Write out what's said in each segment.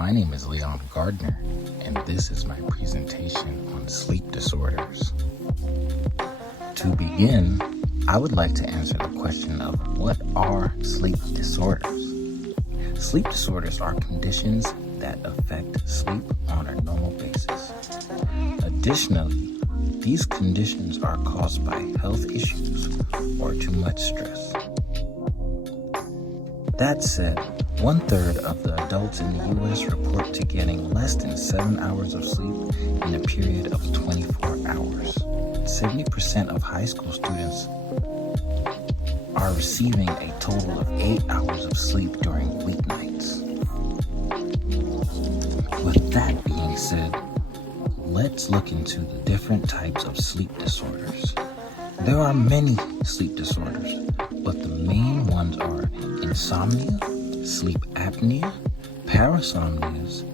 My name is Leon Gardner, and this is my presentation on sleep disorders. To begin, I would like to answer the question of what are sleep disorders? Sleep disorders are conditions that affect sleep on a normal basis. Additionally, these conditions are caused by health issues or too much stress. That said, 1/3 of the adults in the U.S. report to getting less than 7 hours of sleep in a period of 24 hours. 70% of high school students are receiving a total of 8 hours of sleep during weeknights. With that being said, let's look into the different types of sleep disorders. There are many sleep disorders, but the main ones are insomnia, sleep apnea, parasomnias,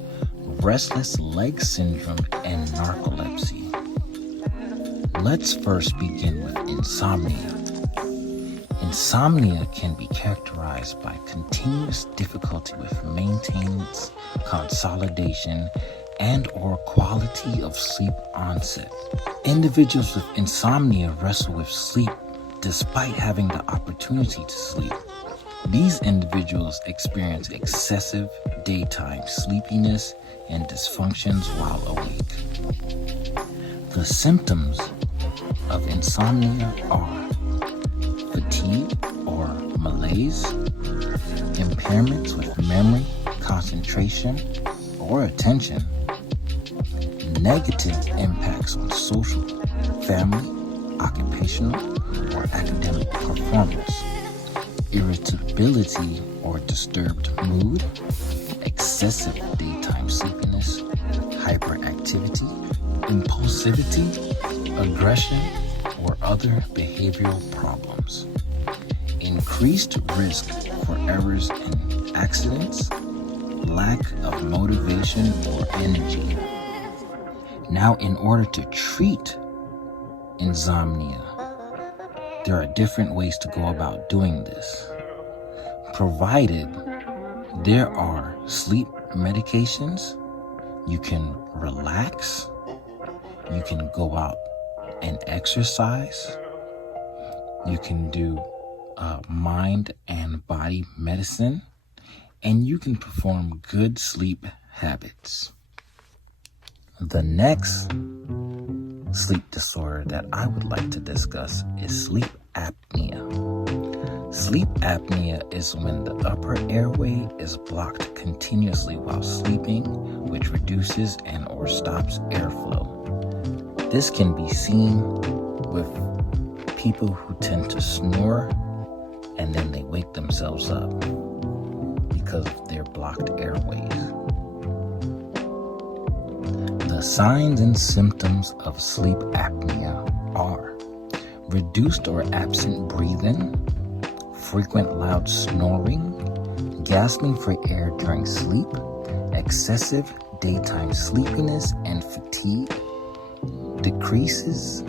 restless leg syndrome, and narcolepsy. Let's first begin with insomnia. Insomnia can be characterized by continuous difficulty with maintenance, consolidation, and/or quality of sleep onset. Individuals with insomnia wrestle with sleep despite having the opportunity to sleep. These individuals experience excessive daytime sleepiness and dysfunctions while awake. The symptoms of insomnia are fatigue or malaise, impairments with memory, concentration, or attention, negative impacts on social, family, occupational, or academic performance, irritability or disturbed mood, excessive daytime sleepiness, hyperactivity, impulsivity, aggression, or other behavioral problems, increased risk for errors and accidents, lack of motivation or energy. Now, in order to treat insomnia, there are different ways to go about doing this, provided there are sleep medications. You can relax, you can go out and exercise, you can do mind and body medicine, and you can perform good sleep habits. The next sleep disorder that I would like to discuss is sleep apnea. Sleep apnea is when the upper airway is blocked continuously while sleeping, which reduces and/or stops airflow. This can be seen with people who tend to snore and then they wake themselves up because of their blocked airways. The signs and symptoms of sleep apnea are reduced or absent breathing, frequent loud snoring, gasping for air during sleep, excessive daytime sleepiness and fatigue, decreases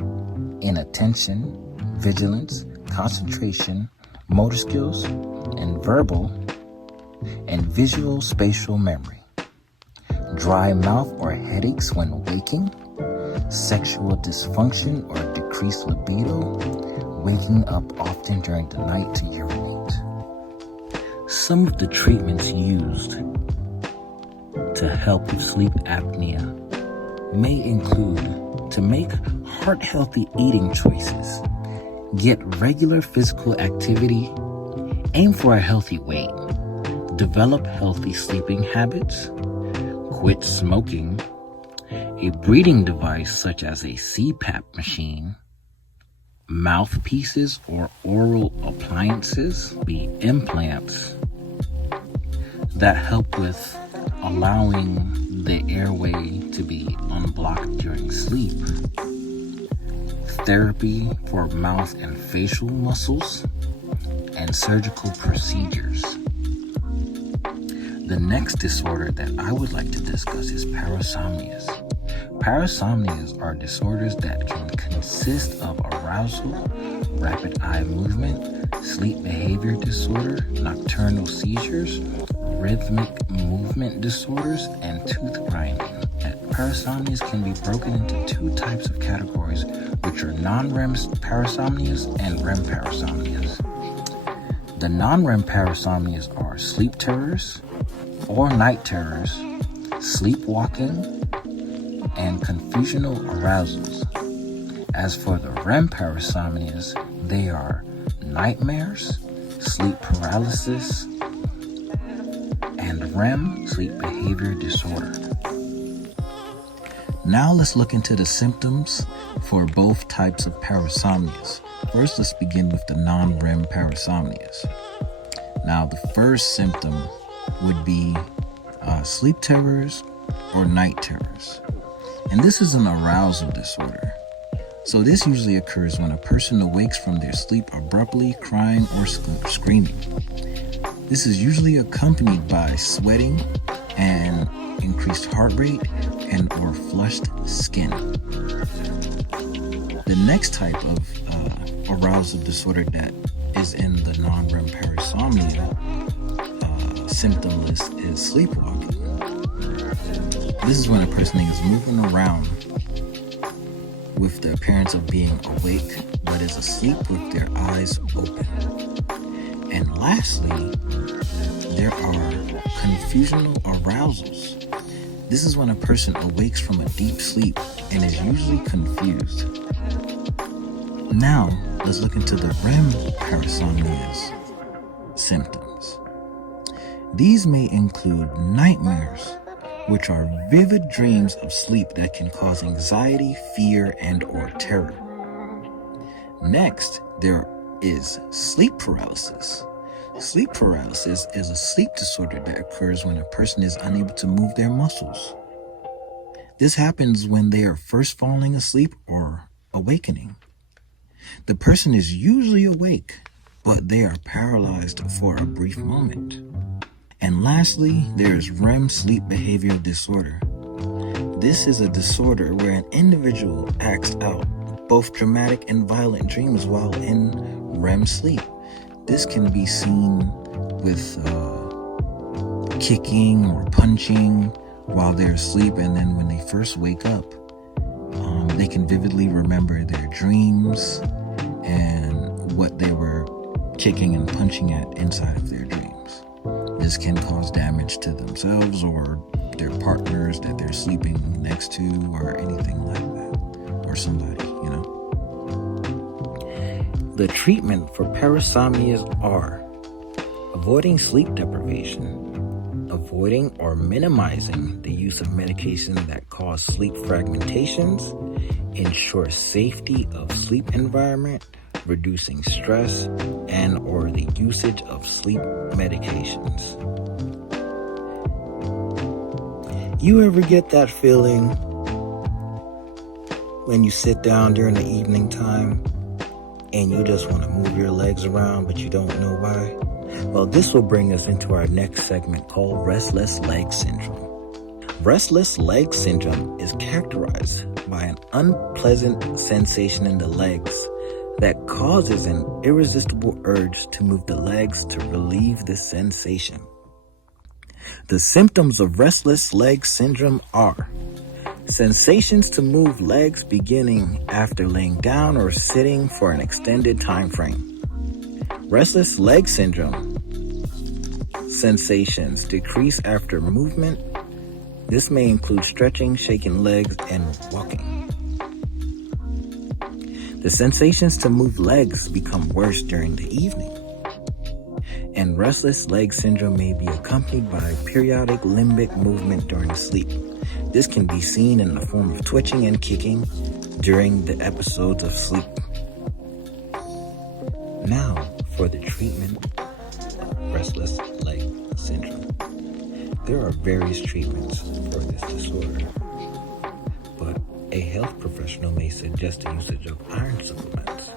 in attention, vigilance, concentration, motor skills, and verbal and visual spatial memory, dry mouth or headaches when waking, sexual dysfunction or decreased libido, waking up often during the night to urinate. Some of the treatments used to help with sleep apnea may include to make heart-healthy eating choices, get regular physical activity, aim for a healthy weight, develop healthy sleeping habits, quit smoking, a breathing device such as a CPAP machine, mouthpieces or oral appliances, be implants that help with allowing the airway to be unblocked during sleep, therapy for mouth and facial muscles, and surgical procedures. The next disorder that I would like to discuss is parasomnias. Parasomnias are disorders that can consist of arousal, rapid eye movement, sleep behavior disorder, nocturnal seizures, rhythmic movement disorders, and tooth grinding. Parasomnias can be broken into two types of categories, which are non-REM parasomnias and REM parasomnias. The non-REM parasomnias are sleep terrors or night terrors, sleepwalking, and confusional arousals. As for the REM parasomnias, they are nightmares, sleep paralysis, and REM, sleep behavior disorder. Now let's look into the symptoms for both types of parasomnias. First, let's begin with the non-REM parasomnias. Now, the first symptom would be sleep terrors or night terrors. And this is an arousal disorder. So this usually occurs when a person awakes from their sleep abruptly, crying or screaming. This is usually accompanied by sweating and increased heart rate and or flushed skin. The next type of arousal disorder that is in the non-REM parasomnia symptom list is sleepwalking. This is when a person is moving around with the appearance of being awake but is asleep with their eyes open. And lastly, there are confusional arousals. This is when a person awakes from a deep sleep and is usually confused. Now, let's look into the REM parasomnia's symptoms. These may include nightmares, which are vivid dreams of sleep that can cause anxiety, fear, and or terror. Next, there is sleep paralysis. Sleep paralysis is a sleep disorder that occurs when a person is unable to move their muscles. This happens when they are first falling asleep or awakening. The person is usually awake, but they are paralyzed for a brief moment. And lastly, there is REM sleep behavior disorder. This is a disorder where an individual acts out both dramatic and violent dreams while in REM sleep. This can be seen with kicking or punching while they're asleep, and then when they first wake up, they can vividly remember their dreams and what they were kicking and punching at inside of their dreams. This can cause damage to themselves or their partners that they're sleeping next to or anything like that, or somebody, you know. The treatment for parasomnias are avoiding sleep deprivation, avoiding or minimizing the use of medications that cause sleep fragmentations, ensure safety of sleep environment, reducing stress, and or the usage of sleep medications. You ever get that feeling when you sit down during the evening time and you just want to move your legs around but you don't know why? Well, this will bring us into our next segment called restless leg syndrome. Restless leg syndrome is characterized by an unpleasant sensation in the legs that causes an irresistible urge to move the legs to relieve this sensation. The symptoms of restless leg syndrome are sensations to move legs beginning after laying down or sitting for an extended time frame. Restless leg syndrome sensations decrease after movement. This may include stretching, shaking legs, and walking. The sensations to move legs become worse during the evening. And restless leg syndrome may be accompanied by periodic limbic movement during sleep. This can be seen in the form of twitching and kicking during the episodes of sleep. Now, for the treatment of restless leg syndrome. There are various treatments for this disorder, but a health professional may suggest the usage of iron supplements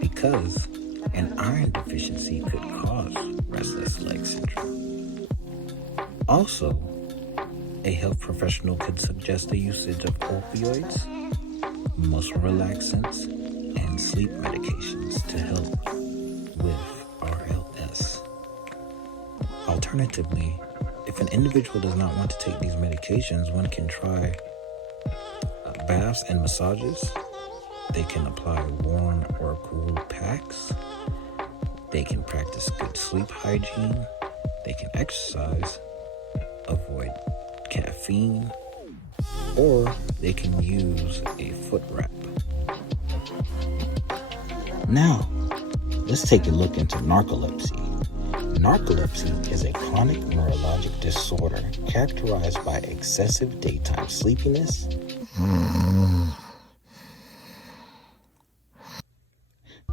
because an iron deficiency could cause restless leg syndrome. Also, a health professional could suggest the usage of opioids, muscle relaxants, and sleep medications to help with RLS. Alternatively, Alternatively, if an individual does not want to take these medications, one can try baths and massages. They can apply warm or cool packs. They can practice good sleep hygiene. They can exercise, avoid caffeine, or they can use a foot wrap. Now, let's take a look into narcolepsy. Narcolepsy is a chronic neurologic disorder characterized by excessive daytime sleepiness,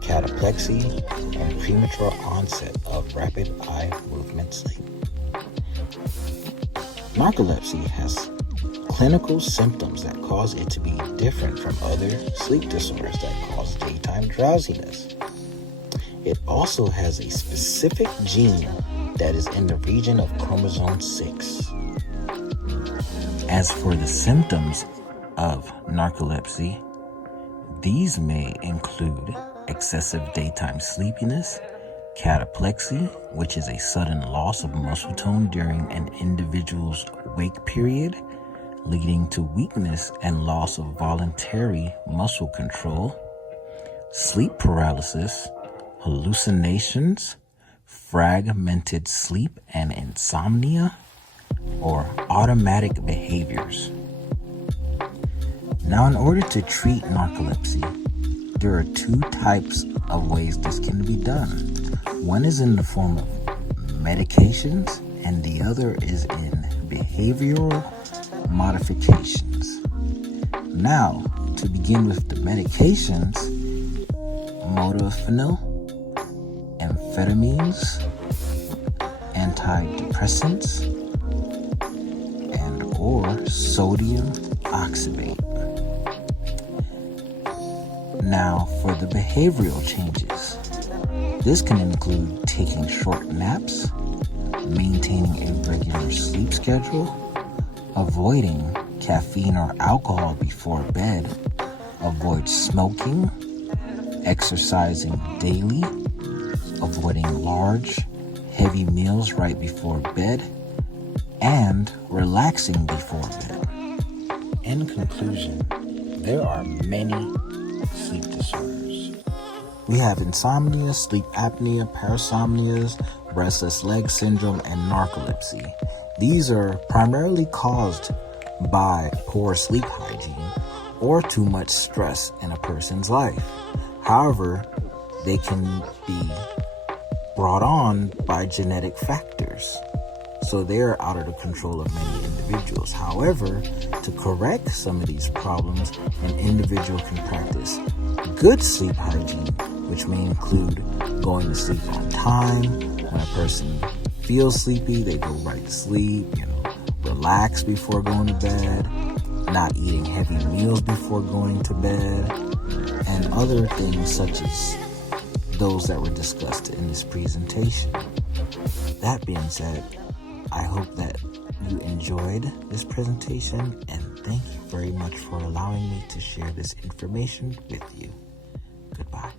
cataplexy, and premature onset of rapid eye movement sleep. Narcolepsy has clinical symptoms that cause it to be different from other sleep disorders that cause daytime drowsiness. It also has a specific gene that is in the region of chromosome 6. As for the symptoms of narcolepsy, these may include excessive daytime sleepiness, cataplexy, which is a sudden loss of muscle tone during an individual's wake period, leading to weakness and loss of voluntary muscle control, sleep paralysis, hallucinations, fragmented sleep and insomnia, or automatic behaviors. Now, in order to treat narcolepsy, there are two types of ways this can be done. One is in the form of medications, and the other is in behavioral modifications. Now, to begin with the medications, modafinil, amphetamines, antidepressants, and or sodium oxybate. Now, for the behavioral changes, this can include taking short naps, maintaining a regular sleep schedule, avoiding caffeine or alcohol before bed, avoid smoking, exercising daily, avoiding large, heavy meals right before bed, and relaxing before bed. In conclusion, there are many sleep disorders. We have insomnia, sleep apnea, parasomnias, restless leg syndrome, and narcolepsy. These are primarily caused by poor sleep hygiene or too much stress in a person's life. However, they can be brought on by genetic factors, so they are out of the control of many individuals. However, to correct some of these problems, an individual can practice good sleep hygiene, which may include going to sleep on time. When a person feels sleepy, they go right to sleep, relax before going to bed, not eating heavy meals before going to bed, and other things such as those that were discussed in this presentation. That being said, I hope that you enjoyed this presentation, and thank you very much for allowing me to share this information with you. Goodbye.